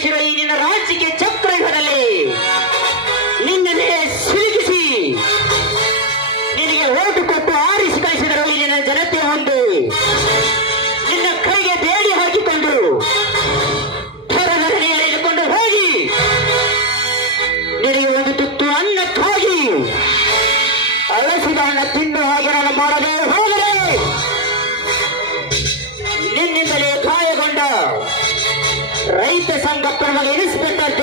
ನಡೆಸಿರುವ ಈ ನಿನ್ನ ರಾಜ್ಯಕ್ಕೆ ಚಕ್ರಯುಗದಲ್ಲಿ ನಿನ್ನನ್ನೇ ಸಿಲುಕಿಸಿ ನಿನಗೆ ಓಟು ಕೊಟ್ಟು ಆರಿಸಿ ಕಳಿಸಿದರು ಈ ನಿನ್ನ ಜನತೆ ಹೊಂದು ನಿನ್ನ ಕೈಗೆ ಬೇಡಿ ಹಾಕಿಕೊಂಡು ಹೊರಗಡೆ ಎಳೆದುಕೊಂಡು ಹೋಗಿ ನಿನಗೆ ಒಂದು ತುತ್ತು ಅನ್ನಕ್ಕಾಗಿ ಅಳಸಿದ ಹಣ ತಿಂದು ಹಾಗೆ ನಾನು ಮಾಡದೆ ಹೋದರೆ ನಿನ್ನಿಂದಲೇ ಗಾಯಗೊಂಡ ರೈತ ಸಂಘ ಪ್ರಮುಖ ಇನ್ಸ್ಪೆಕ್ಟರ್